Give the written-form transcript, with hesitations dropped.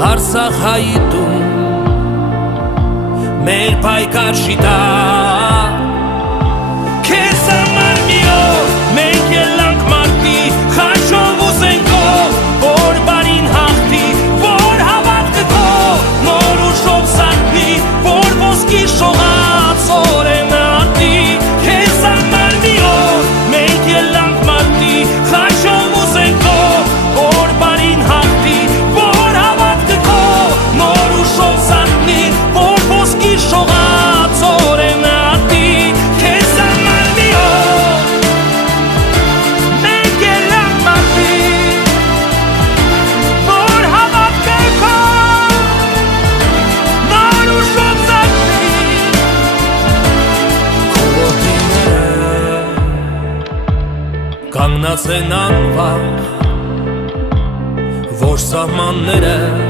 Արցախայիդում մեր պայքար շիտա քեզ համար մի օր մենք ելանք մարտի խաչով ուզենքով որ բարին հաղթի որ հավատքը քո նոր ուժով սարքնի որ ոսկի շողած օրենը արտի քեզ համար մի օր մենք ելանք մարտի խաչով ուզենքով որ բարին հաղթի որ հավատքը քո նոր ուժով սարքնի որ ոսկի շողած օրենը արտի քեզ համար մի օր մենք ելանք մարտի որ հավատքը քո նոր ուժով սարքնի քո ոտիները կանգնած են անվախ որ սահմանները